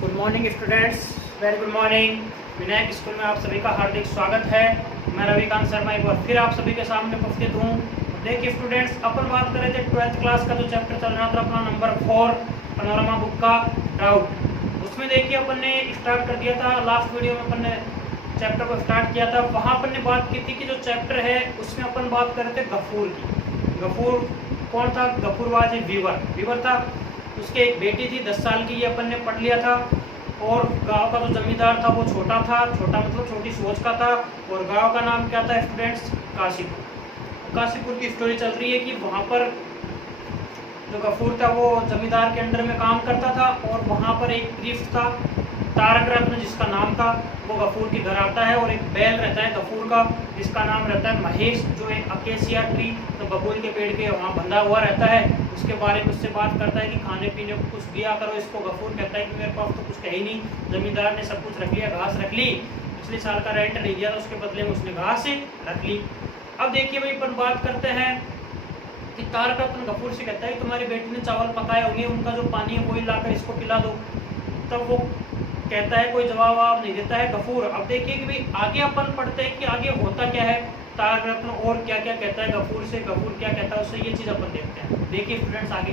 Good morning students, very good morning. Vinayak school में आप सभी का हार्दिक स्वागत है। मैं रविकांत शर्मा एक बार फिर आप सभी के सामने उपस्थित हूँ। देखिए स्टूडेंट्स, अपन बात कर रहे थे 12th क्लास का जो चैप्टर चल रहा था अपना नंबर 4 पनोरमा बुक का डाउट। उसमें देखिए अपन ने स्टार्ट कर दिया था, लास्ट वीडियो में अपन ने चैप्टर को स्टार्ट किया था। वहाँ अपन ने बात की थी कि जो चैप्टर है उसमें अपन बात कर रहे थे गफूर की। गफूर कौन था? गफूर वाज ए वीवर था। उसके एक बेटी थी 10 साल की, ये अपन ने पढ़ लिया था। और गांव का जो जमींदार था वो छोटा था, छोटा मतलब छोटी सोच का था। और गांव का नाम क्या था स्टूडेंट्स? काशीपुर। काशीपुर की स्टोरी चल रही है कि वहाँ पर जो गफूर था वो जमींदार के अंडर में काम करता था। और वहाँ पर एक प्रीस्ट था तारक रत्न जिसका नाम था, वो गफूर के घर आता है। और एक बैल रहता है गफूर का जिसका नाम रहता है महेश, जो एक अकेसिया ट्री तो बबूल के पेड़ के वहाँ बंधा हुआ रहता है। उसके बारे में उससे बात करता है कि खाने पीने को कुछ दिया करो इसको। गफूर कहता है कि मेरे पास तो कुछ है ही नहीं, जमींदार ने सब कुछ रख लिया, घास रख ली, पिछले साल का रेंट नहीं दिया था उसके बदले में उसने घास रख ली। अब देखिए भाई अपन बात करते हैं कि तारक रत्न गफूर से कहता है कि तुम्हारी बेटी ने चावल पकाए होंगे, उनका जो पानी है वही लाकर इसको पिला दो। तब वो कहता है, कोई जवाब आप नहीं देता है गफूर। अब देखिए कि भाई आगे अपन पढ़ते हैं कि आगे होता क्या है, तारक रत्न और क्या क्या कहता है गफूर से, गफूर क्या कहता है उससे, ये चीज अपन देखते हैं। देखिए स्टूडेंट्स आगे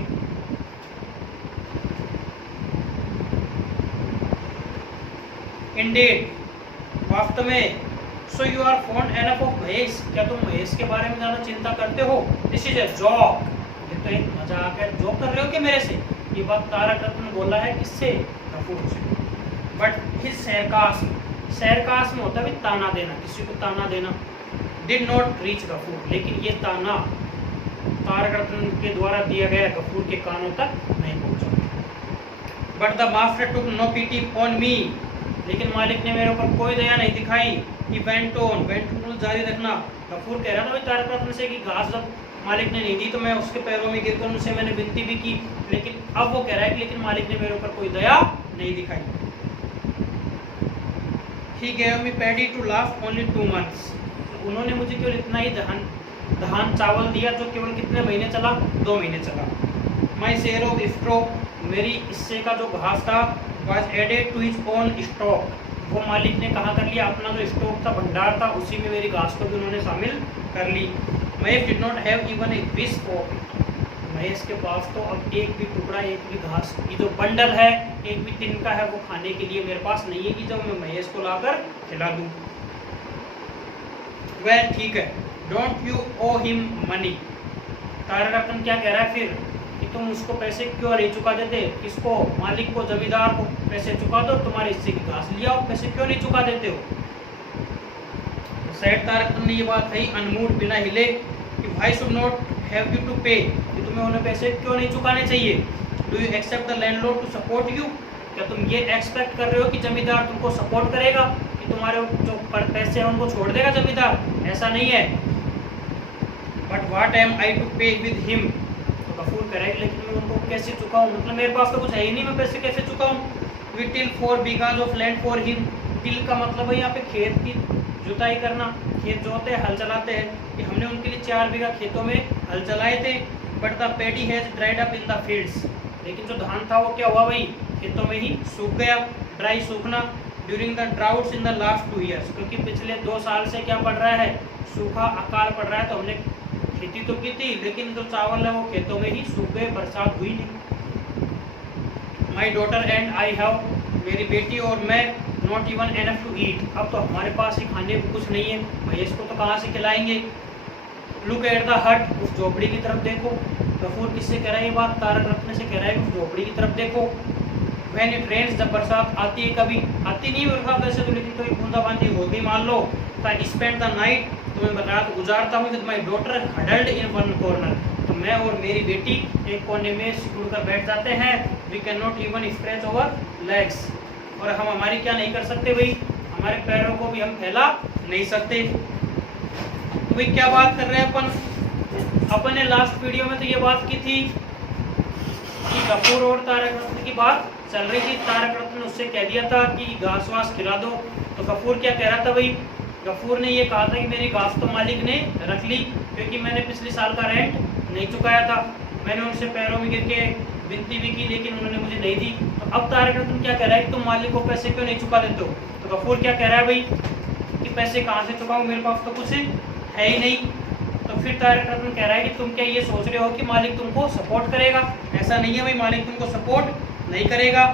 इंडेड वास्तव में, so you are fond enough of Mahesh, क्या तुम महेश के बारे में ज्यादा चिंता करते हो? दिस इज अ जॉक, ये तो एक मजाक है, जोक कर रहे हो क्या मेरे से? ये बात तारक रत्न बोला है किससे? गफूर से। बट हिज सरकास्म होता है ताना देना, किसी को ताना देना। डिड नॉट रीच गफूर, लेकिन ये ताना तारक रत्न के द्वारा दिया गया गफूर के कानों तक नहीं पहुंचा। But the master took no pity on me, लेकिन मालिक ने मेरे ऊपर कोई दया नहीं दिखाई। ही वेंट ऑन जारी रखना। गफूर कह रहा था भाई तारक रत्न से कि घास जब मालिक ने नहीं दी तो मैं उसके पैरों में गिरकर उनसे मैंने विनती भी की, लेकिन अब वो कह रहा है कि लेकिन मालिक ने मेरे ऊपर कोई दया नहीं दिखाई। He gave me paddy to last only 2 months. उन्होंने मुझे केवल इतना ही धान चावल दिया जो केवल कितने महीने चला? 2 महीने चला। My share of straw, मेरी हिस्से का जो घास था, was added to his own stock, वो मालिक ने कहा कर लिया, अपना जो स्टॉक था, भंडार था, उसी में मेरी घास को भी उन्होंने शामिल कर ली। Mahesh did not have even a wisp of it. Mahesh के पास तो अब एक भी टुकड़ा, एक भी घास की जो बंडल है, एक भी तिनका है वो खाने के लिए मेरे पास नहीं है कि जब मैं महेश को लाकर खिला दूं। वह ठीक है, don't you owe him money. Tarak Ratna क्या कह रहा है फिर कि तुम उसको पैसे क्यों नहीं चुका देते? किसको? मालिक को, जमींदार को पैसे चुका दो, तुम्हारे हिस्से की घास लिया हो, पैसे क्यों नहीं चुका देते हो? सैयद तारक रत्न ने ये बात कही अनमूड, बिना हिले, कि भाई should not have you to pay, कि तुम्हें उन्हें पैसे क्यों नहीं चुकाने चाहिए? Do you accept the landlord to support you, क्या तुम ये एक्सपेक्ट कर रहे हो कि जमींदार तुमको सपोर्ट करेगा, कि तुम्हारे जो पैसे हैं उनको छोड़ देगा जमींदार? ऐसा नहीं है। But what am I to pay with him, तो गफूर कह रहा है लेकिन मैं उनको कैसे चुकाऊं, मतलब मेरे पास तो कुछ है ही नहीं, मैं पैसे कैसे चुकाऊं? We till 4 bighas of land for him, till का मतलब है यहाँ पे खेत की जुताई करना, खेत जोते हैं, हल चलाते हैं, कि हमने उनके लिए 4 बीघा खेतों में हल चलाए थे। But the paddy has dried up in the fields, लेकिन जो धान था वो क्या हुआ भाई? खेतों में ही सूख गया, ड्राई सूखना। During the droughts in the last 2 years, क्योंकि पिछले 2 साल से क्या पड़ रहा है? सूखा अकाल पड़ रहा है। तो हमने खेती तो की थी लेकिन जो चावल है वो खेतों में ही सूख गए, बरसात हुई नहीं। My daughter and I have, मेरी बेटी और मैं, not even enough to eat, अब तो हमारे पास ही खाने को कुछ नहीं है, भैया इसको तो कहाँ से खिलाएंगे? लुक एट द हट, उस झोपड़ी की तरफ देखो। गफूर किससे कह रहा है ये बात? तारक रत्न से कह रहा है उस झोपड़ी की तरफ देखो। व्हेन इट रेन्स, जब बरसात आती है, कभी आती नहीं बरसात वैसे तो, लेकिन कभी बूंदाबांदी हो गई मान लो, तो स्पेंड द नाइट, तो मैं रात गुजारता हूँ with my daughter huddled in one corner, तो मैं और मेरी बेटी एक कोने में सिकुड़ कर बैठ जाते हैं। We can not even stretch over legs, और हम हमारी क्या नहीं कर सकते भाई? हमारे पैरों को भी हम फैला नहीं सकते। तो भाई क्या बात कर रहे हैं अपन ने लास्ट वीडियो में तो ये बात की थी कि गफूर और तारक रत्न की बात चल रही थी। तारक रत्न ने उससे कह दिया था कि घास वास खिला दो, तो गफूर क्या कह रहा था भाई? गफूर ने ये कहा था कि मेरी घास तो मालिक ने रख ली, क्योंकि मैंने पिछले साल का रेंट नहीं चुकाया था, मैंने उनसे पैरों में गिर के विनती भी की लेकिन उन्होंने मुझे नहीं दी। तो अब तारक रत्न क्या कह रहा है कि तुम मालिक को पैसे क्यों नहीं चुका देते हो? तो गफूर क्या कह रहा है भाई कि पैसे कहाँ से चुकाऊं, मेरे पास तो कुछ है ही नहीं। तो फिर तारक रत्न कह रहा है कि तुम क्या ये सोच रहे हो कि मालिक तुमको सपोर्ट करेगा? ऐसा नहीं है भाई, मालिक तुमको सपोर्ट नहीं करेगा।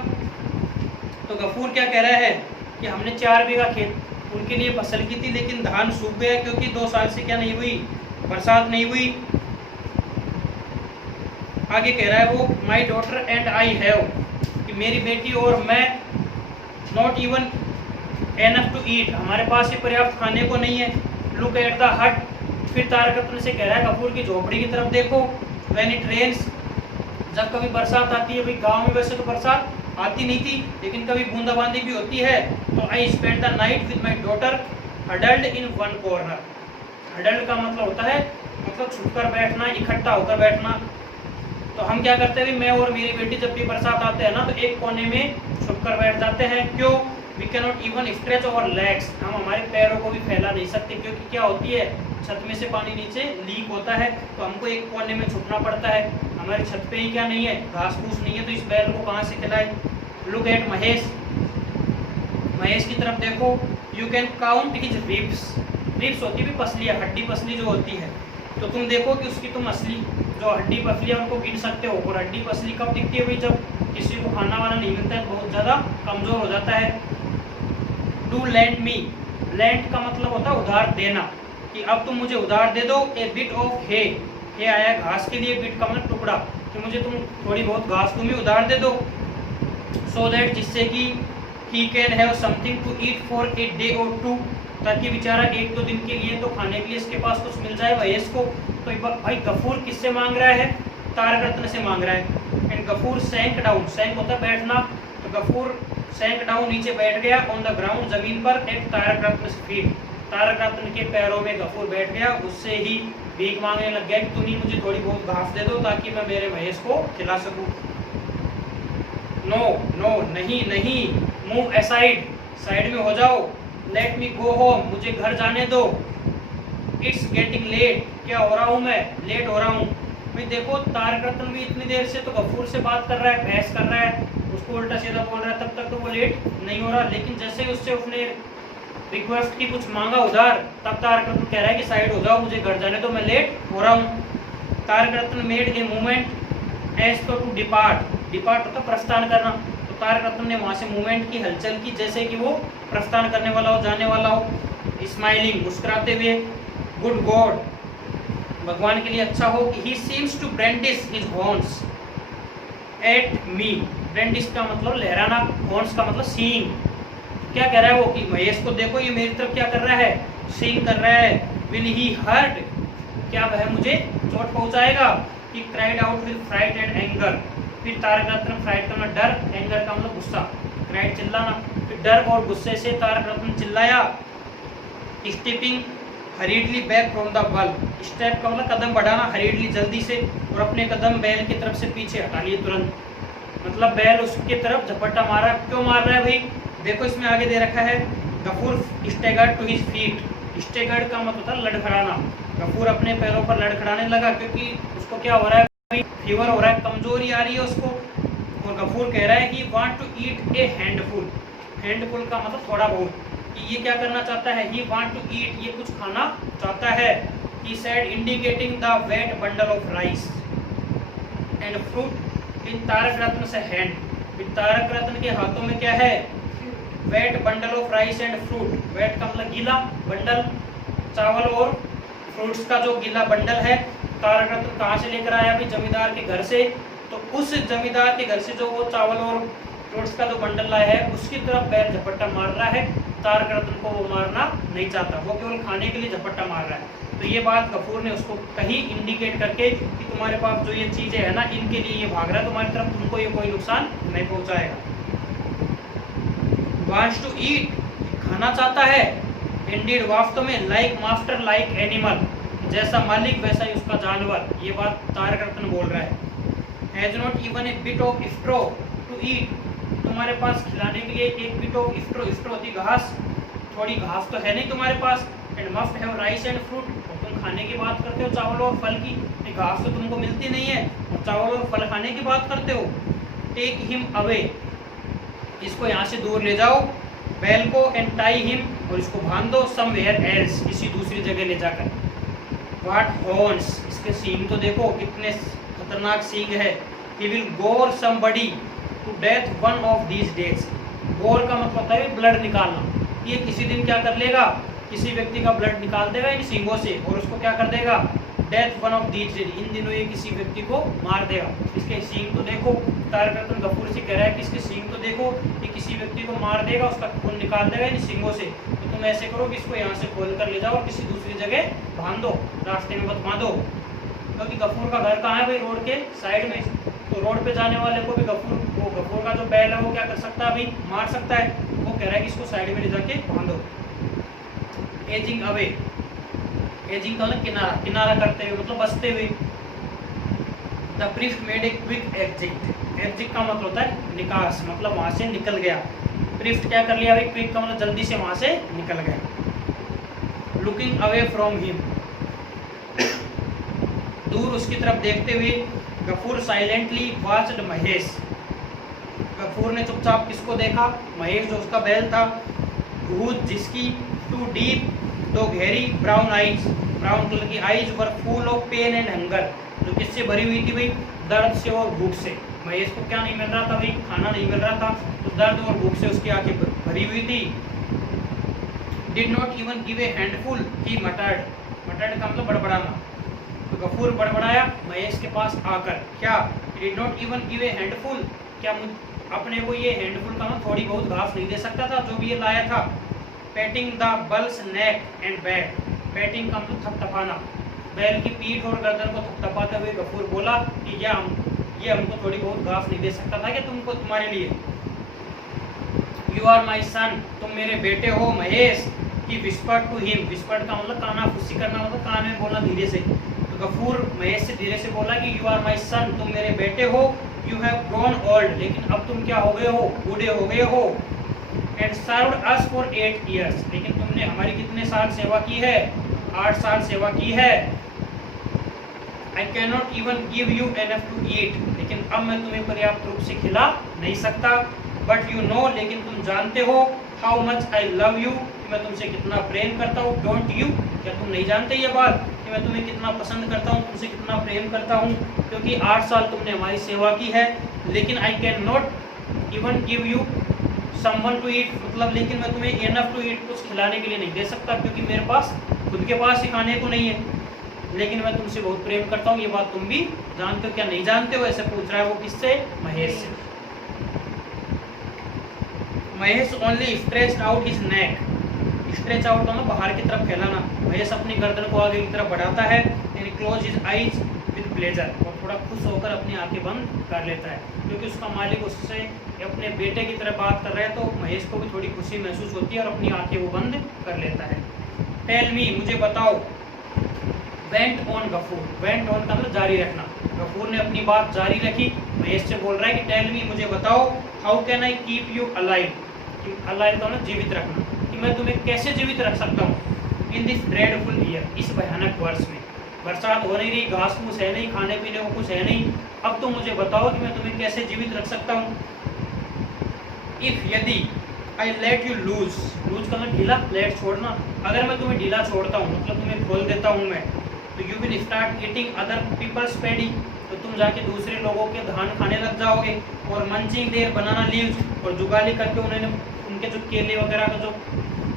तो गफूर क्या कह रहा है कि हमने 4 बीघा खेत उनके लिए फसल की थी लेकिन धान सूख गया क्योंकि 2 साल से क्या नहीं हुई, बरसात नहीं हुई। आगे कह रहा है वो my daughter and I have, कि मेरी बेटी और मैं not even enough to eat, हमारे पास ही पर्याप्त खाने को नहीं है। लुक एट द हट, फिर तारक रत्न से कह रहा है गफूर की झोपड़ी की तरफ देखो। व्हेन इट रेन्स, जब कभी बरसात आती है, भाई गांव में वैसे तो बरसात आती नहीं थी लेकिन कभी बूंदाबांदी भी होती है। तो I spend the night with my daughter huddled in one corner. Huddled का मतलब होता है मतलब छुपकर बैठना, इकट्ठा होकर बैठना। तो हम क्या करते हैं, मैं और मेरी बेटी जब भी बरसात आते हैं ना तो एक कोने में छुपकर बैठ जाते हैं। क्यों? We can not even stretch our legs, हम हमारे पैरों को भी फैला नहीं सकते क्योंकि क्या होती है, छत में से पानी नीचे लीक होता है तो हमको एक कोने में छुपना पड़ता है। हमारी छत पे ही क्या नहीं है, घास फूस नहीं है, तो इस बैल को कहाँ से खिलाए? लुक एट महेश, महेश की तरफ देखो। You can count his ribs, ribs होती है पसलियाँ, हड्डी पसली जो होती है, तो तुम देखो कि उसकी तुम असली जो हड्डी पसली है उनको गिन सकते हो। और हड्डी पसली कब दिखती है भाई, जब किसी को खाना वाना नहीं मिलता है, बहुत ज़्यादा कमज़ोर हो जाता है। डू लैंड मी, लैंड का मतलब होता है उधार देना, कि अब तुम मुझे उधार दे दो। ए बिट ऑफ हे, हे आया घास के लिए, बिट का मतलब टुकड़ा, कि मुझे तुम थोड़ी बहुत घास तुम ही उधार दे दो। सो दैट, जिससे कि he can have something to eat for a day और 2, ताकि बेचारा 1-2 दिन के लिए तो खाने के लिए इसके पास कुछ मिल जाए भैया इसको। तो भाई गफूर किससे मांग रहा है? तारक रत्न से मांग रहा है। एंड गफूर सैंक डाउन, सैंक होता है बैठना, तो गफूर सैंक डाउन नीचे बैठ गया ऑन द ग्राउंड, जमीन पर, एट तारक रत्न फीट, तारक रत्न के पैरों में गफूर बैठ गया। उससे ही भीख मांगने लग गया कि तुम ही मुझे थोड़ी बहुत घास दे दो ताकि मैं मेरे भैंस को खिला सकूं। नो नो, नहीं नहीं, मूव असाइड, साइड में हो जाओ। लेट मी गो होम, मुझे घर जाने दो। इट्स गेटिंग लेट, क्या हो रहा हूँ मैं, लेट हो रहा हूँ। भाई देखो तारक रत्न भी इतनी देर से तो गफूर से बात कर रहा है, बहस कर रहा है, उसको उल्टा सीधा बोल रहा है, तब तक तो वो लेट नहीं हो रहा। लेकिन जैसे ही उससे उसने रिक्वेस्ट की, कुछ मांगा उधार, तब तारक रत्न कह रहा है कि साइड हो जाओ, मुझे घर जाने दो, मैं लेट हो रहा हूँ। तारक रत्न मेड ए मूवमेंट एज तो टू डिपार्ट, डिपार्ट होता प्रस्थान करना, तो तारक रत्न ने वहाँ से मूवमेंट की, हलचल की, जैसे कि वो प्रस्थान करने वाला हो, जाने वाला हो। स्माइलिंग, मुस्कुराते हुए। गुड गॉड, भगवान के लिए अच्छा हो। कि he seems to brandish his horns at me, brandish का मतलब लहराना, हॉर्न्स का मतलब सीइंग। क्या कह रहा है वो कि महेश को देखो ये मेरी तरफ क्या कर रहा है, सीइंग कर रहा है। विल ही हर्ट, क्या वह मुझे चोट पहुंचाएगा? He cried out with fright and anger, फिर तारक रत्न, फ्राइट का मतलब डर, एंगर का मतलब गुस्सा, क्राइड चिल्लाना, फिर डर और गुस्से से तारक रत्न चिल्लाया। स्टेपिंग हरीडली बैक फ्रॉम द बल, स्टेप का मतलब कदम बढ़ाना, हरीडली जल्दी से, और अपने कदम बैल की तरफ से पीछे हटा लिए तुरंत, मतलब बैल उसके तरफ झपट्टा मारा। क्यों मार रहा है भाई? देखो इसमें आगे दे रखा है Gafoor staggered to his feet, staggered का मतलब होता है लड़खड़ाना। गफूर अपने पैरों पर लड़खड़ाने लगा क्योंकि उसको क्या हो रहा है, फीवर हो रहा है, कमजोरी आ रही है उसको। और गफूर कह रहा है कि want to eat a handful, handful का मतलब थोड़ा बहुत, कि ये क्या करना चाहता है, ही वांट टू ईट, ये कुछ खाना चाहता है। He said indicating the wet bundle of rice and fruit in Tarak Ratna से हैंड, तारक रत्न के हाथों में क्या है, wet bundle of rice and fruit, wet का मतलब गीला, बंडल चावल और फ्रूट्स का जो गीला बंडल है। तारक रत्न कहाँ से लेकर आया अभी? जमींदार के घर से। तो उस जमींदार के घर से जो वो चावल और फ्रूट्स का जो बंडल लाया है उसकी तरफ बैल झपट्टा मार रहा है। तारक रत्न को वो मारना नहीं चाहता, वो केवल खाने के लिए झपट्टा मार रहा है। तो ये बात गफूर ने उसको कही इंडिकेट करके कि तुम्हारे पास जो ये चीज़ें है ना, इनके लिए ये भाग रहा है तुम्हारी तरफ, तुमको ये कोई नुकसान नहीं पहुंचाएगा। वांट्स टू ईट, खाना चाहता है। इंडीड, वास्तव में, लाइक मास्टर लाइक एनिमल, जैसा मालिक वैसा ही उसका जानवर। ये बात तारक रत्न बोल रहा है। Has not even a bit of straw to eat, तुम्हारे पास खिलाने के लिए एक बिट ऑफ स्ट्रॉ, स्ट्रॉ होती घास, थोड़ी घास तो है नहीं तुम्हारे पास। And must have rice and fruit, तुम खाने की बात करते हो चावल और फल की, कि घास तो तुमको मिलती नहीं है और चावल और फल खाने की बात करते हो। टेक हिम अवे, इसको यहाँ से दूर ले जाओ। बैल को एंड टाई हिम, और इसको बांध दो समवेयर एल्स, किसी दूसरी जगह ले जाकर। व्हाट हॉर्न्स, इसके सींग तो देखो कितने खतरनाक सींग है। He will gore somebody to death one of these days. Gore का मतलब होता है ब्लड निकालना। ये किसी दिन क्या कर लेगा, किसी व्यक्ति का ब्लड निकाल देगा इन सींगों से और उसको क्या कर देगा, death one of these days, इन दिनों ये किसी व्यक्ति को मार देगा। इसके सींग तो देखो, तारकरतन गफूर से कह रहा है कि इसके सींग तो देखो, ये किसी व्यक्ति को मार देगा, उसका खून निकाल देगा इन सींगों से। तो तुम ऐसे करो कि इसको यहाँ से खोल कर ले जाओ और किसी दूसरी जगह बांध दो, रास्ते में मत बांधो। क्योंकि गफूर का घर कहाँ है भाई, रोड के साइड में। तो रोड पे जाने वाले को भी गफूर का जो बैल है वो क्या कर सकता है, अभी मार सकता है। वो कह रहा है कि इसको साइड में ले जाके बांधो। एजिंग अवे, एजिंग का मतलब किनारा, किनारा करते हुए मतलब बसते हुए। The priest made a quick exit, exit का मतलब होता है निकास, मतलब वहां से निकल गया। प्रीस्ट क्या कर लिया भाई, क्विक का मतलब जल्दी से वहां से निकल गया। लुकिंग अवे फ्रॉम हिम, दूर उसकी तरफ देखते हुए। गफूर साइलेंटली वॉच्ड महेश, गफूर ने चुपचाप किसको देखा, महेश जो उसका बैल था। जिसकी टू डीप, दो गहरी ब्राउन आईज, ब्राउन कलर की eyes were full of pain and hunger, जो किससे भरी हुई थी भाई, दर्द से और भूख से। महेश को क्या नहीं मिल रहा था भाई, खाना नहीं मिल रहा था, तो दर्द और भूख से उसकी आंखें भरी हुई थी। Did not even give a handful, ही मटर्ड, मटर्ड का मतलब बड़बड़ाना। तो गफूर बड़बड़ाया महेश के पास आकर, क्या, did not even give a handful, क्या अपने को ये हैंडफुल का मतलब थोड़ी बहुत घास नहीं दे सकता था जो भी ये लाया था। Patting the bull's neck and back, patting का मतलब थपथपाना, बैल की पीठ और गर्दन को थपथपाते हुए गफूर बोला कि ये हमको थोड़ी बहुत घास नहीं दे सकता था कि तुमको, तुम्हारे लिए। यू आर माई सन, तुम मेरे बेटे हो महेश। ही विस्पर्ड टू हिम, विस्पर्ड का मतलब काना फुसी करना, मतलब कान में बोलना धीरे से। तो गफूर महेश से धीरे से बोला कि यू आर माई सन, तुम मेरे बेटे हो। यू हैव ग्रोन ओल्ड, लेकिन अब तुम क्या हो गए हो, बूढ़े हो गए हो। And served us for 8 years, लेकिन तुमने हमारी कितने साल सेवा की है, 8 साल सेवा की है। I can not even give you enough to eat, लेकिन अब मैं तुम्हें पर्याप्त रूप से खिला नहीं सकता। बट यू नो, लेकिन तुम जानते हो, how much I love you, कि मैं तुमसे कितना प्रेम करता हूँ। डोंट यू, क्या तुम नहीं जानते ये बात कि मैं तुम्हें कितना पसंद करता हूँ, तुमसे कितना प्रेम करता हूँ। क्योंकि 8 साल तुमने हमारी सेवा की है। लेकिन I can not even give you someone to eat, मतलब लेकिन मैं तुम्हें एनफ टू ईट, कुछ खिलाने के लिए नहीं दे सकता, क्योंकि मेरे पास खुद के पास ही खाने को नहीं है। लेकिन मैं तुमसे बहुत प्रेम करता हूँ, ये बात तुम भी जानते हो, क्या नहीं जानते हो, ऐसे पूछ रहा है वो किससे, महेश से। Mahesh only stretched out his neck, stretch out मतलब बाहर की तरफ फैलाना। महेश अपनी गर्दन को आगे की तरफ बढ़ाता है। And close his eyes with pleasure, और थोड़ा खुश होकर अपनी आंखें बंद कर लेता है, क्योंकि उसका मालिक उससे अपने बेटे की तरह बात कर रहा है। तो महेश को भी थोड़ी खुशी महसूस होती है और अपनी आंखें वो बंद कर लेता है। टेल मी, मुझे बताओ। Went on Gafoor, went on का मतलब जारी रखना। गफूर ने अपनी बात जारी रखी, महेश से बोल रहा है कि टेल मी, मुझे बताओ। How can I keep you alive, alive का मतलब जीवित रखना, कि मैं तुम्हें कैसे जीवित रख सकता हूँ। इन दिस ड्रेडफुल ईयर, इस भयानक वर्ष में बरसात हो नहीं रही, घास फूस है नहीं, खाने पीने को कुछ है नहीं, अब तो मुझे बताओ कि मैं तुम्हें कैसे जीवित रख सकता हूँ। इफ, यदि, I let you loose, loose का मतलब ढीला, लेट छोड़ना, अगर मैं तुम्हें ढीला छोड़ता हूँ मतलब तुम्हें खोल देता हूँ मैं, तो you will start eating other people's paddy, तो तुम जाके दूसरे लोगों के धान खाने लग जाओगे। और मंचिंग देयर बनाना लीव्स, और जुगाली करके उन्होंने उनके जो केले वगैरह का जो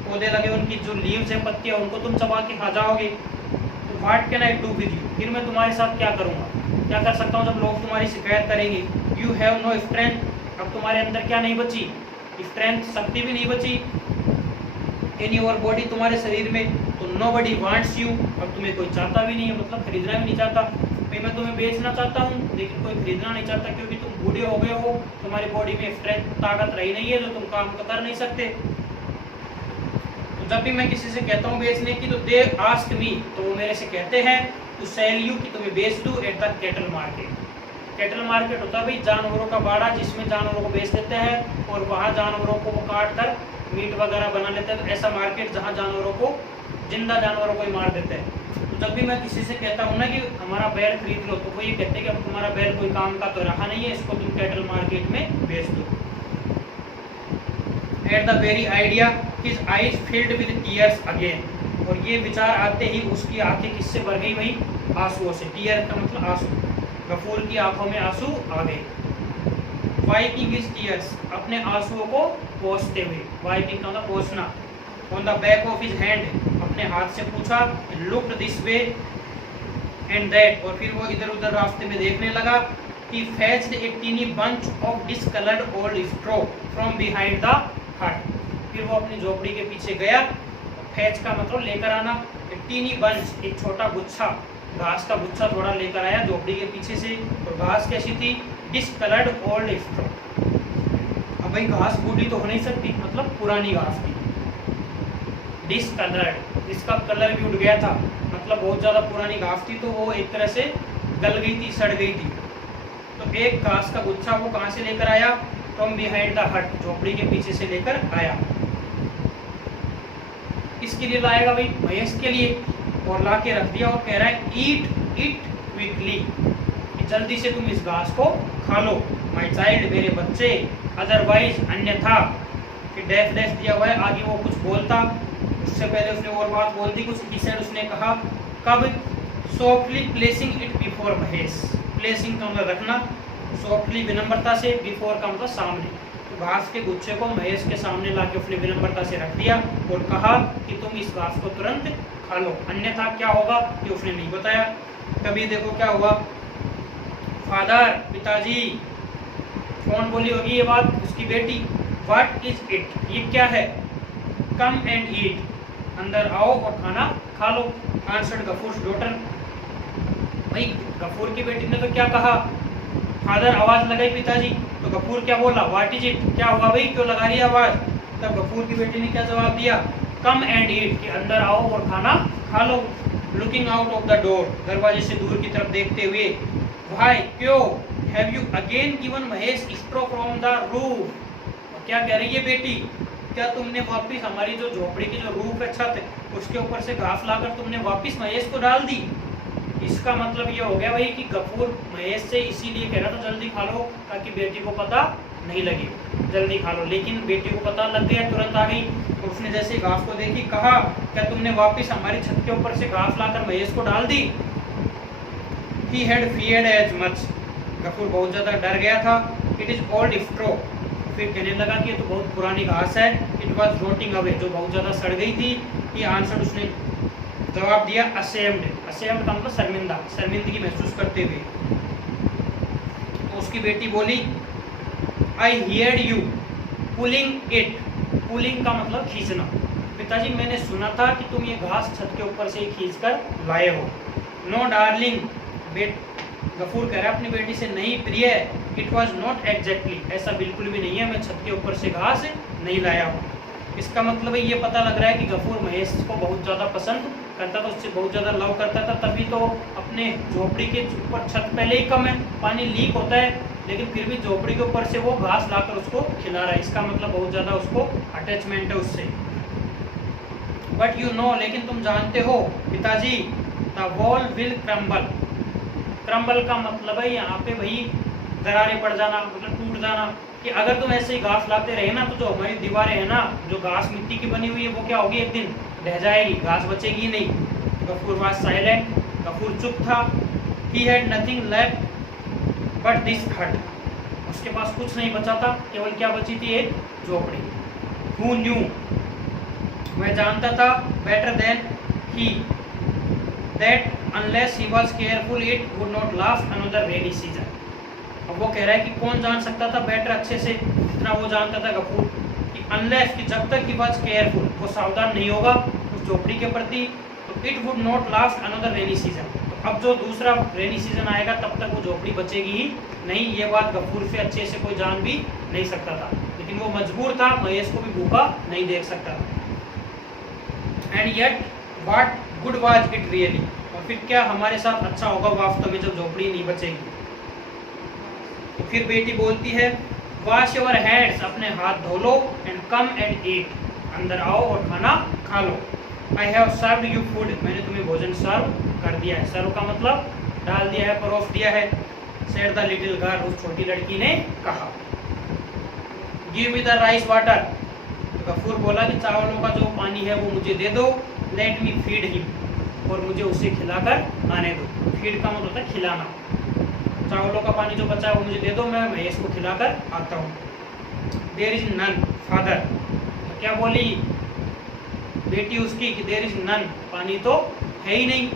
पौधे लगे उनकी जो लीव्स है, पत्तियाँ, उनको तुम चबा के खा जाओगे। तो what can I do with you, फिर मैं तुम्हारे साथ क्या करूँगा, क्या कर सकता हूँ जब लोग तुम्हारी शिकायत करेंगे। यू हैव नो स्ट्रेंथ, अब तुम्हारे अंदर क्या नहीं बची, स्ट्रेंथ, शक्ति भी नहीं बची। इन योर बॉडी, तुम्हारे शरीर में। तो नोबडी वांट्स यू, अब तुम्हें कोई चाहता भी नहीं है, मतलब खरीदना भी नहीं चाहता। भाई मैं तुम्हें बेचना चाहता हूँ लेकिन कोई खरीदना नहीं चाहता, क्योंकि तुम बूढ़े हो गए हो, तुम्हारी बॉडी में स्ट्रेंथ, ताकत रही नहीं है, जो तुम काम कर नहीं सकते। तो जब भी मैं किसी से कहता हूँ बेचने की, तो दे आस्क मी, तो वो मेरे से कहते हैं टू सेल यू, कि तुम्हें बेच दूँ at the cattle market. Cattle market होता है भाई जानवरों का बाड़ा, जिसमें जानवरों को बेच देते हैं और वहाँ जानवरों को वो काट कर मीट वगैरह बना लेते हैं। तो ऐसा मार्केट जहाँ जानवरों को जिंदा जानवरों को ही मार देते हैं। तो जब भी मैं किसी से कहता हूँ ना कि हमारा बैल खरीद लो, तो वो ये कहते हैं कि अब तुम्हारा बैल कोई काम का तो रहा नहीं है, इसको तुम कैटल मार्केट में बेच दो। At the very idea his eyes filled with tears again, और ये विचार आते ही उसकी आंखें किससे भर गई, वही आंसुओं से। टीयर का मतलब आंसू, गफूर की आंखों में आंसू आ गए। वाइपिंग हिज टीयर्स, अपने आंसुओं को पोंछते हुए, वाइपिंग का मतलब पोंछना। On the back of his hand, अपने हाथ से पूछा। Looked this way and that, और फिर वो इधर उधर रास्ते में देखने लगा। He fetched a teeny bunch of discolored old straw from behind the hut, फिर वो अपनी झोपड़ी के पीछे गया। फैच का मतलब लेकर आना, टीनी बंच एक छोटा गुच्छा, घास का गुच्छा थोड़ा लेकर आया झोपड़ी के पीछे से। और घास कैसी थी, डिसकलर्ड ओल्ड स्ट्रॉ। अब भाई घास बूढ़ी तो हो नहीं सकती, मतलब पुरानी घास थी। डिसकलर्ड, इसका कलर भी उड़ गया था, मतलब बहुत ज़्यादा पुरानी घास थी, तो वो एक तरह से गल गई थी, सड़ गई थी। तो एक घास का गुच्छा वो कहाँ से लेकर आया, फ्रॉम बिहाइंड द हट, झोपड़ी के पीछे से लेकर आया। किसके लिए लाएगा भाई, महेश के लिए। और ला के रख दिया और कह रहा है ईट इट क्विकली, जल्दी से तुम इस घास को खा लो, माय चाइल्ड, मेरे बच्चे, अदरवाइज अन्यथा। फिर डैश डैश दिया हुआ है, आगे वो कुछ बोलता, उससे पहले उसने और बात बोल दी कुछ। he said, उसने कहा कब, softly placing it before Mahesh, placing का मतलब रखना, सॉफ्टली विनम्रता से, बिफोर का मतलब सामने। तो घास के गुच्छे को महेश के सामने लाके उसने विनम्रता से रख दिया और कहा कि तुम इस घास को तुरंत खा लो, अन्यथा क्या होगा ये उसने नहीं बताया। कभी देखो क्या हुआ, फादर, पिताजी, कौन बोली होगी ये बात, उसकी बेटी। व्हाट इज इट, ये क्या है। कम एंड ईट, अंदर आओ और खाना खा लो। आंसर्ड गफूर डॉटर, भाई गफूर की बेटी ने तो क्या कहा, फादर आवाज लगाई पिताजी, तो गफूर क्या बोला, व्हाट इज इट, क्या हुआ भाई, क्यों लगा रही है आवाज। तब गफूर की बेटी ने क्या जवाब दिया, कम एंड ईट, कि अंदर आओ और खाना खा लो। Looking out of the door, दरवाजे से दूर की तरफ देखते हुए, व्हाई, क्यों, have you again given Mahesh straw from the roof, क्या कह रही है बेटी, क्या तुमने वापस हमारी जो झोपड़ी की जो रूफ है, छत, उसके ऊपर से घास लाकर तुमने वापस महेश को डाल दी। इसका मतलब ये हो गया भाई कि गफूर महेश से इसीलिए कह रहा था जल्दी खा लो, ताकि बेटी को पता नहीं लगे, जल्दी खा लो। लेकिन बेटी को पता लग गया, तुरंत आ गई। तो उसने जैसे घास को देखी, कहा क्या तुमने वापस हमारी छत के ऊपर से घास लाकर महेश को डाल दी। He had feared as much, Ghafoor बहुत ज़्यादा डर गया था। इट इज ओल्ड स्ट्रो, फिर कहने लगा कि ये तो बहुत पुरानी घास है। इट वॉज रोटिंग अवे, जो बहुत ज़्यादा सड़ गई थी। ये आंसर, उसने जवाब दिया असेम्ड, असेम्ड का मतलब शर्मिंदा, शर्मिंदगी महसूस करते हुए। तो उसकी बेटी बोली, आई heard you pulling it, pulling का मतलब खींचना। पिताजी मैंने सुना था कि तुम ये घास छत के ऊपर से खींच कर लाए हो। नो डार्लिंग, गफूर कह रहा है अपनी बेटी से, नहीं प्रिय, इट वॉज नॉट एग्जैक्टली, ऐसा बिल्कुल भी नहीं है, मैं छत के ऊपर से घास नहीं लाया हूँ। इसका मतलब ये पता लग रहा है कि गफूर महेश को बहुत ज़्यादा पसंद करता था, उससे बहुत ज़्यादा लव करता था, तभी तो अपने झोपड़ी के ऊपर, छत पहले ही कम है, पानी लीक होता है, लेकिन फिर भी झोपड़ी के ऊपर से वो घास लाकर उसको खिला रहा है। इसका मतलब बहुत ज़्यादा उसको अटैचमेंट है उससे। बट यू नो, लेकिन तुम जानते हो पिताजी, the wall will crumble, crumble का मतलब है यहाँ पे भाई दरारें पड़ जाना, मतलब टूट जाना, कि अगर तुम ऐसे ही घास लाते रहे ना, तो जो हमारी दीवारें हैं ना, जो घास मिट्टी की बनी हुई है, वो क्या होगी, एक दिन ढह जाएगी, घास बचेगी नहीं। गफूर वाज साइलेंट, गफूर चुप था। He had nothing left but this हट, उसके पास कुछ नहीं बचा था, केवल क्या बची थी, एक झोपड़ी। हु न्यू, मैं जानता था, better than he, that unless he was careful it would not last another rainy season. अब वो कह रहा है कि कौन जान सकता था बेटर, अच्छे से, जितना वो जानता था गफूर, कि अनलेस, कि जब तक ही वाज केयरफुल, वो सावधान नहीं होगा उस झोपड़ी के प्रति, तो it would not last another rainy season, तो अब जो दूसरा रेनी सीजन आएगा तब तक वो झोपड़ी बचेगी ही नहीं। ये बात गफूर से अच्छे से कोई जान भी नहीं सकता था, लेकिन वो मजबूर था, महेश को भी भूखा नहीं देख सकता था। And yet what good was it really, और फिर क्या हमारे साथ अच्छा होगा वास्तव में जब झोपड़ी नहीं बचेगी। तो फिर बेटी बोलती है, वॉश योर हैंड्स, अपने हाथ धो लो, एंड कम एंड ईट, अंदर आओ और खाना खा लो। I have served you food, मैंने तुम्हें भोजन सर्व कर दिया है। सर्व का मतलब डाल दिया है, परोस दिया है। सेड द लिटिल गर्ल, उस छोटी लड़की ने कहा। Give me the rice water, तो गफूर बोला कि चावलों का जो पानी है वो मुझे दे दो। लेट मी फीड हिम, और मुझे उसे खिलाकर आने दो। फीड का मतलब होता है खिलाना। चावलों का पानी जो बचा है वो मुझे दे दो, मैं महेश को खिलाकर आता हूँ। देयर इज नन फादर, तो क्या बोली बेटी उसकी कि देयर इज नन, पानी तो है ही नहीं।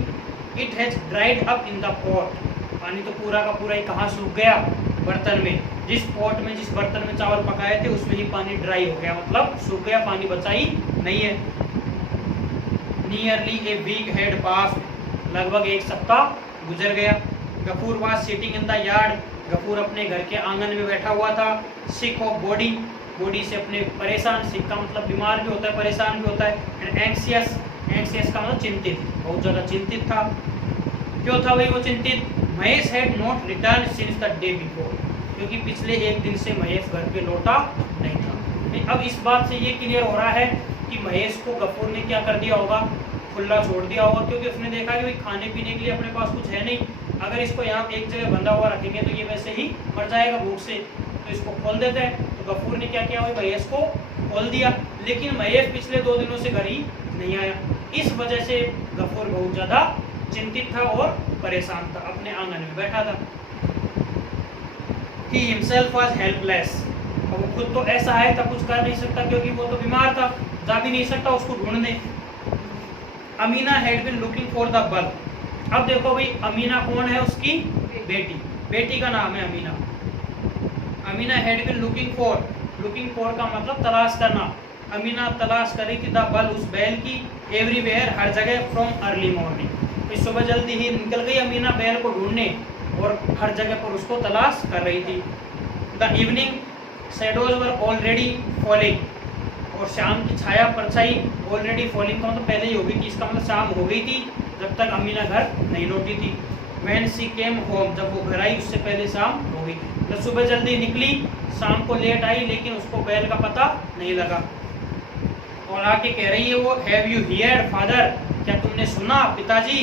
It has dried up in the pot, पानी तो पूरा का पूरा ही कहाँ सूख गया, बर्तन में। जिस पॉट में, जिस बर्तन में चावल पकाए थे उसमें ही पानी ड्राई हो गया, मतलब सूख गया, पानी बचा ही नहीं है। Nearly a week had passed, लगभग एक सप्ताह गुजर गया। Gafoor was sitting in the yard, Gafoor अपने घर के आंगन में बैठा हुआ था। सिक ऑफ बॉडी, बॉडी से अपने परेशान, सिक का मतलब बीमार भी होता है, परेशान भी होता है। एंड एंग्सियस, एंग्सियस का मतलब चिंतित, बहुत ज़्यादा चिंतित था। क्यों था भाई वो चिंतित? Mahesh had not return since the day before, क्योंकि पिछले एक दिन से महेश घर पे लौटा नहीं था। अब इस बात से ये क्लियर हो रहा है कि महेश को गफूर ने क्या कर दिया होगा, खुला छोड़ दिया होगा, क्योंकि उसने देखा कि भाई खाने पीने के लिए अपने पास कुछ है नहीं, अगर इसको यहाँ एक जगह बंधा हुआ रखेंगे तो ये वैसे ही मर जाएगा भूख से, तो इसको खोल देते हैं। तो गफूर ने क्या किया, भाई महेश को खोल दिया। लेकिन महेश पिछले 2 दिनों से घर ही नहीं आया, इस वजह से गफूर बहुत ज़्यादा चिंतित था और परेशान था, अपने आंगन में बैठा था। He himself was helpless, और वो खुद तो ऐसा है था, कुछ कर नहीं सकता, क्योंकि वो तो बीमार था, जा भी नहीं सकता उसको ढूंढने। Amina had been looking for the bull, अब देखो भाई अमीना कौन है, उसकी बेटी, बेटी का नाम है Amina. Amina had been looking for, looking for का मतलब तलाश करना। अमीना तलाश कर रही थी द बल, उस बैल की, एवरीवेयर, हर जगह, फ्रॉम अर्ली मॉर्निंग, तो सुबह जल्दी ही निकल गई अमीना बैल को ढूंढने और हर जगह पर उसको तलाश कर रही थी। The evening shadows were already falling, और शाम की छाया परछाई, ऑलरेडी फॉलिंग का मतलब पहले ही हो गई थी, इसका मतलब शाम हो गई थी जब तक अमीना घर नहीं लौटी थी। व्हेन शी केम होम, जब वो घर आई उससे पहले शाम हो गई थी। तो सुबह जल्दी निकली, शाम को लेट आई, लेकिन उसको बैल का पता नहीं लगा। और आके कह रही है वो, हैव यू हियर्ड फादर, क्या तुमने सुना पिताजी,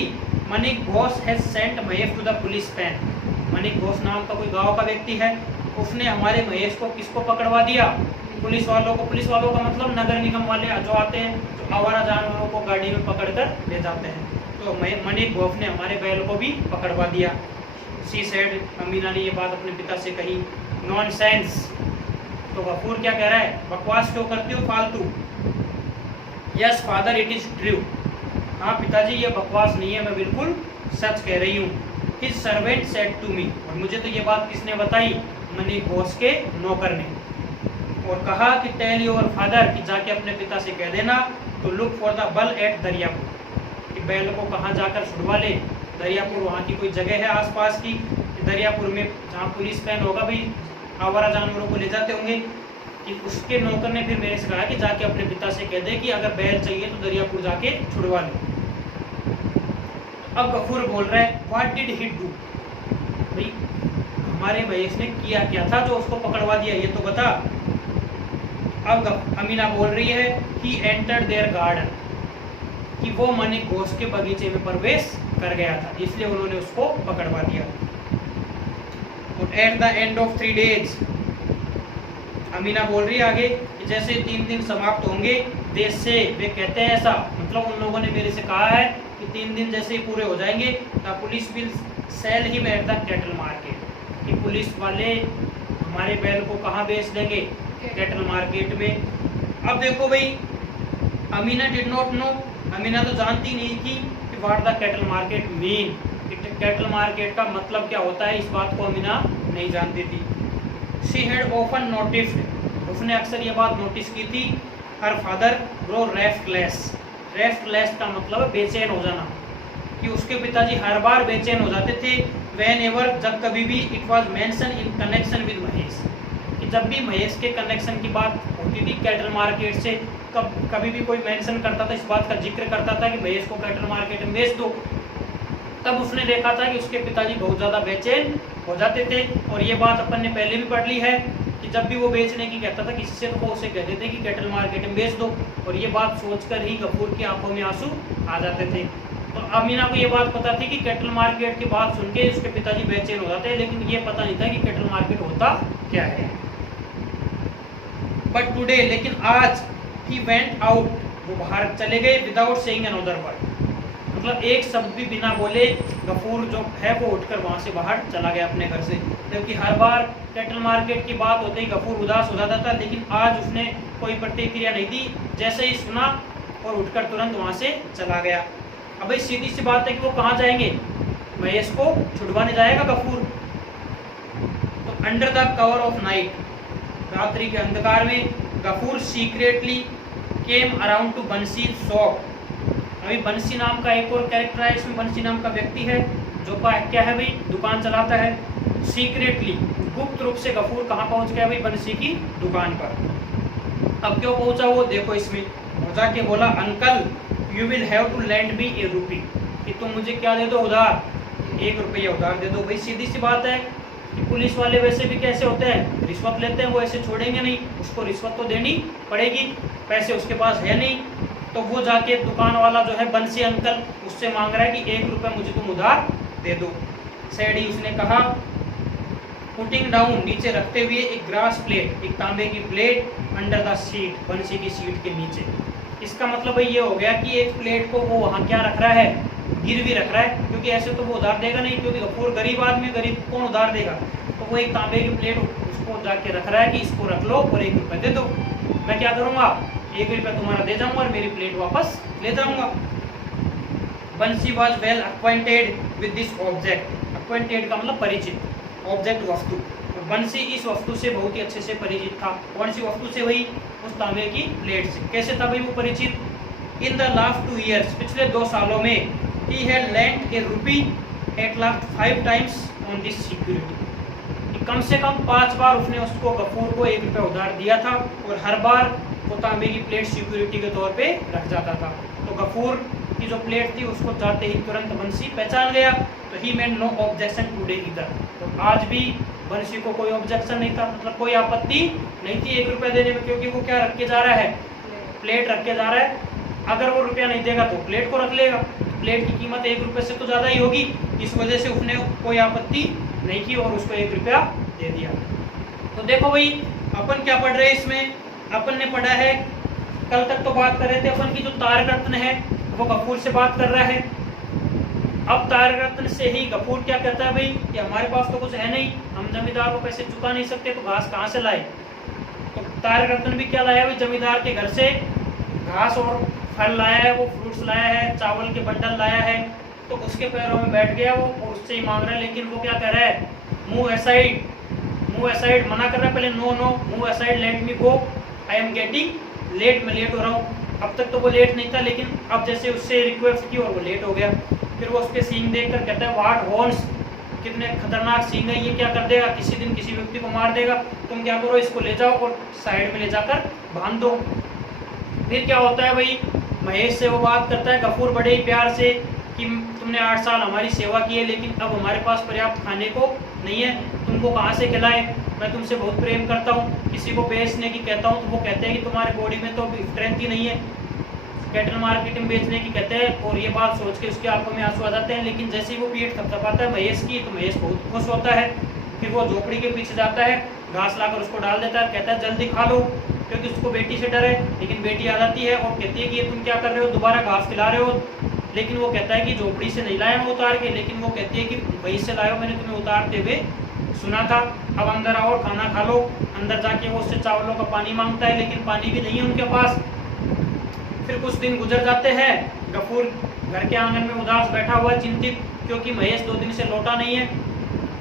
Manik Ghosh has sent Mahesh to the police pen, Manik Ghosh नाम का कोई गांव का व्यक्ति है, उसने हमारे महेश को किसको पकड़वा दिया, पुलिस वालों को। पुलिस वालों का मतलब नगर निगम वाले जो आते हैं, जो आवारा जानवरों को गाड़ी में पकड़कर ले जाते हैं, तो मनिक घोष ने हमारे बैल को भी पकड़वा दिया। शी सेड, अमीना ने ये बात अपने पिता से कही। नॉनसेंस, तो गफूर क्या कह रहा है, बकवास क्यों करती हो फालतू। Yes father it is true, हाँ पिताजी ये बकवास नहीं है, मैं बिल्कुल सच कह रही हूँ। His servant said to me, और मुझे तो ये बात किसने बताई, मनिक घोष के नौकर ने, और कहा कि टेल योर फादर, कि जाके अपने पिता से कह देना, तो लुक फॉर द बल एट दरियापुर, कि बैल को कहाँ जाकर छुड़वा ले। दरियापुर वहाँ की कोई जगह है आसपास की, दरियापुर में जहाँ पुलिस पैन होगा भाई, आवारा जानवरों को ले जाते होंगे, कि उसके नौकर ने फिर मेरे से कहा कि जाके अपने पिता से कह दे कि अगर बैल चाहिए तो दरियापुर जाके छुड़वा ले। अब गफूर बोल रहा है, व्हाट डिड ही डू, भाई हमारे महेश ने किया क्या था जो उसको पकड़वा दिया, ये तो बता। अब अमीना बोल रही है, ही एंटर्ड देयर गार्डन, कि वो मनिक घोष के बगीचे में प्रवेश कर गया था, इसलिए उन्होंने उसको पकड़वा दिया। At the end of 3 days, Amina बोल रही है आगे कि जैसे 3 दिन समाप्त होंगे, देश से, वे कहते हैं ऐसा, मतलब उन लोगों ने मेरे से कहा है कि 3 दिन जैसे ही पूरे हो जाएंगे, the police will sell him at the cattle market, कि पुलिस वाले हमारे बैल को कहाँ बेच देंगे, कैटल मार्केट में। अब देखो भाई, Amina did not know, Amina तो जानती नहीं थी कि what the cattle market mean, cattle market का मतलब क्या होता है, इस बात को अमीना नहीं जानती थी। शी हैड ऑफन नोटिस्ड, उसने अक्सर ये बात नोटिस की थी, her father grow restless, restless का मतलब बेचैन हो जाना, कि उसके पिताजी हर बार बेचैन हो जाते थे। व्हेन एवर, जब कभी भी, it was mention in connection with Mahesh, कि जब भी महेश के कनेक्शन की बात होती थी कैटल मार्केट से, कभी भी कोई मेंशन करता था, इस बात का जिक्र करता था कि महेश को कैटल मार्केट में बेच दो, तब उसने देखा था कि उसके पिताजी बहुत ज़्यादा बेचैन हो जाते थे। और ये बात अपन ने पहले भी पढ़ ली है कि जब भी वो बेचने की कहता था किसी से, तो वो उसे कहते थे कि कैटल मार्केट में बेच दो, और ये बात सोचकर ही गफूर की आंखों में आंसू आ जाते थे। तो अमीना को ये बात पता थी कि कैटल मार्केट की बात सुन के उसके पिताजी बेचैन हो जाते हैं, लेकिन ये पता नहीं था कि कैटल मार्केट होता क्या है। बट टुडे, लेकिन आज, ही वेंट आउट, वो बाहर चले गए, विदाउट सेइंग अनदर वर्ड, मतलब एक शब्द भी बिना बोले गफूर जो है वो उठकर वहां से बाहर चला गया अपने घर से। जबकि हर बार कैटल मार्केट की बात होते ही गफूर उदास हो जाता था, लेकिन आज उसने कोई प्रतिक्रिया नहीं दी, जैसे ही सुना और उठकर तुरंत वहां से चला गया। अब भाई सीधी सी बात है कि वो कहाँ जाएंगे, महेश को छुड़वाने जाएगा गफूर। तो under the cover of night, रात्रि के अंधकार में, Gafoor secretly came around to Bansi shop. अभी बंसी नाम का एक और कैरेक्टर है इसमें, बंसी नाम का व्यक्ति है जो क्या है भाई, दुकान चलाता है। सीक्रेटली, गुप्त रूप से गफूर कहाँ पहुंच गया भाई, बंसी की दुकान पर। अब क्यों पहुंचा वो देखो इसमें, वो जाके बोला, uncle you will have to lend me a rupee, कि तुम मुझे क्या दे दो उधार, 1 रुपया उधार दे दो। भाई सीधी सी बात है कि पुलिस वाले वैसे भी कैसे होते हैं, रिश्वत लेते हैं, वो ऐसे छोड़ेंगे नहीं, उसको रिश्वत तो देनी पड़ेगी, पैसे उसके पास है नहीं। तो वो जाके दुकान वाला जो है बंसी अंकल, उससे मांग रहा है कि 1 रुपया मुझे तुम उधार दे दो। सैडी उसने कहा, पुटिंग डाउन, नीचे रखते हुए एक ग्रास प्लेट, एक तांबे की प्लेट, अंडर द सीट, बंसी की सीट के नीचे। इसका मतलब ये हो गया कि एक प्लेट को वो वहाँ क्या रख रहा है, गिरवी रख रहा है, क्योंकि ऐसे तो वो उधार देगा नहीं, क्योंकि गफूर गरीब आदमी, गरीब कौन उधार देगा। तो वो एक तांबे की प्लेट उसको जाके रख रहा है कि इसको रख लो और 1 रुपया दे दो, मैं क्या करूँगा, 1 रुपया तुम्हारा दे जाऊँगा और मेरी प्लेट वापस ले जाऊँगा। Bansi was well acquainted with this object, acquainted का मतलब परिचित, ऑब्जेक्ट वस्तु, बंसी इस वस्तु से बहुत ही अच्छे से परिचित था। कौन सी वस्तु से, वही उस तांबे की प्लेट से। कैसे था भाई वो परिचित, इन द लास्ट 2 years, पिछले 2 सालों में, he had lent a rupee at last 5 times on this security, कम से कम 5 बार उसने उसको गफूर को 1 रुपया उधार दिया था, और हर बार वो तांबे की प्लेट सिक्योरिटी के तौर पे रख जाता था। तो गफूर की जो प्लेट थी उसको जाते ही तुरंत बंसी पहचान गया, तो he made no objection today इधर, तो आज भी बंसी को कोई ऑब्जेक्शन नहीं था, मतलब कोई आपत्ति नहीं थी 1 रुपया देने में, क्योंकि वो क्या रख के जा रहा है, प्लेट रख के जा रहा है। अगर वो रुपया नहीं देगा तो प्लेट को रख लेगा, प्लेट की कीमत 1 रुपये से तो ज़्यादा ही होगी, इस वजह से उसने कोई आपत्ति नहीं की और उसको 1 रुपया दे दिया। तो देखो भाई अपन क्या पढ़ रहे हैं इसमें, अपन ने पढ़ा है, कल तक तो बात कर रहे थे अपन की जो तारक रत्न है वो गफूर से बात कर रहा है। अब तारक रत्न से ही गफूर क्या कहता है भाई कि हमारे पास तो कुछ है नहीं, हम जमींदार को पैसे चुका नहीं सकते, तो घास कहाँ से लाए। तो तारक रत्न भी क्या लाया भाई, जमींदार के घर से घास और फल लाया है, वो फ्रूट्स लाया है, चावल के बंडल लाया है। तो उसके पैरों में बैठ गया वो और उससे ही मांग रहा है, लेकिन वो क्या कह रहा है, मूव असाइड, मूव असाइड, मना कर रहा है पहले, no no move aside, let me go, I am getting late, मैं लेट हो रहा हूँ। अब तक तो वो लेट नहीं था, लेकिन अब जैसे उससे रिक्वेस्ट की और वो लेट हो गया। फिर वो उसके सींग देखकर कहता है, व्हाट हॉर्न्स, कितने खतरनाक सींग है, ये क्या कर देगा, किसी दिन किसी व्यक्ति को मार देगा, तुम क्या करो इसको ले जाओ और साइड में ले जाकर बांध दो। फिर क्या होता है भाई, महेश से वो बात करता है गफूर बड़े ही प्यार से कि तुमने 8 साल हमारी सेवा की है, लेकिन अब हमारे पास पर्याप्त खाने को नहीं है, तुमको कहाँ से खिलाए, मैं तुमसे बहुत प्रेम करता हूँ, किसी को बेचने की कहता हूँ तो वो कहते हैं कि तुम्हारे बॉडी में तो स्ट्रेंथ ही नहीं है, कैटल मार्केट में बेचने की कहते हैं। और ये बात सोच के उसकी आंखों में आंसू आ जाते हैं। लेकिन जैसे ही वो पीठ थपथपाता है महेश की, तो महेश बहुत खुश होता है। फिर वो झोपड़ी के पीछे जाता है, घास लाकर उसको डाल देता है, कहता है जल्दी खा लो, क्योंकि उसको बेटी से डर है। लेकिन बेटी आ जाती है और कहती है कि ये तुम क्या कर रहे हो, दोबारा घास खिला रहे हो। लेकिन वो कहता है कि झोपड़ी से नहीं लाया मैं उतार के, लेकिन वो कहती है कि वहीं से लाया, मैंने तुम्हें उतारते हुए सुना था, अब अंदर आओ खाना खा लो। अंदर जाके वो उससे चावलों का पानी मांगता है, लेकिन पानी भी नहीं है उनके पास। फिर कुछ दिन गुजर जाते हैं, गफूर घर के आंगन में उदास बैठा हुआ, चिंतित, क्योंकि महेश 2 दिन से लौटा नहीं है।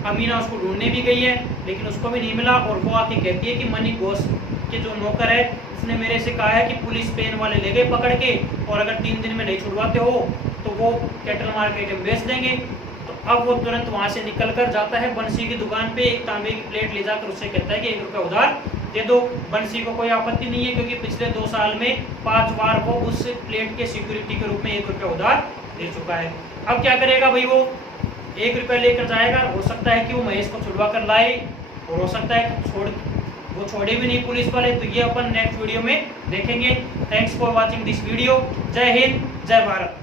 अमीना उसको ढूंढने भी गई है, लेकिन उसको भी नहीं मिला। और वो आके कहती है कि मनी घोष के जो नौकर है उसने मेरे से कहा है कि पुलिस पेन वाले ले गए पकड़ के, और अगर 3 दिन में नहीं छुड़वाते हो तो वो कैटल मार्केट में बेच देंगे। तो अब वो तुरंत वहाँ से निकल कर जाता है बंसी की दुकान पे, एक तांबे की प्लेट ले जाकर उससे कहता है कि 1 रुपया उधार दे दो। बंसी को कोई आपत्ति नहीं है, क्योंकि पिछले 2 साल में 5 बार वो उस प्लेट के सिक्योरिटी के रूप में 1 रुपया उधार दे चुका है। अब क्या करेगा भाई, वो 1 रुपया लेकर जाएगा। हो सकता है कि वो महेश को छुड़वा कर लाए, और हो सकता है कि वो छोड़े भी नहीं पुलिस वाले, तो ये अपन नेक्स्ट वीडियो में देखेंगे। Thanks for watching this video. जय हिंद, जय भारत।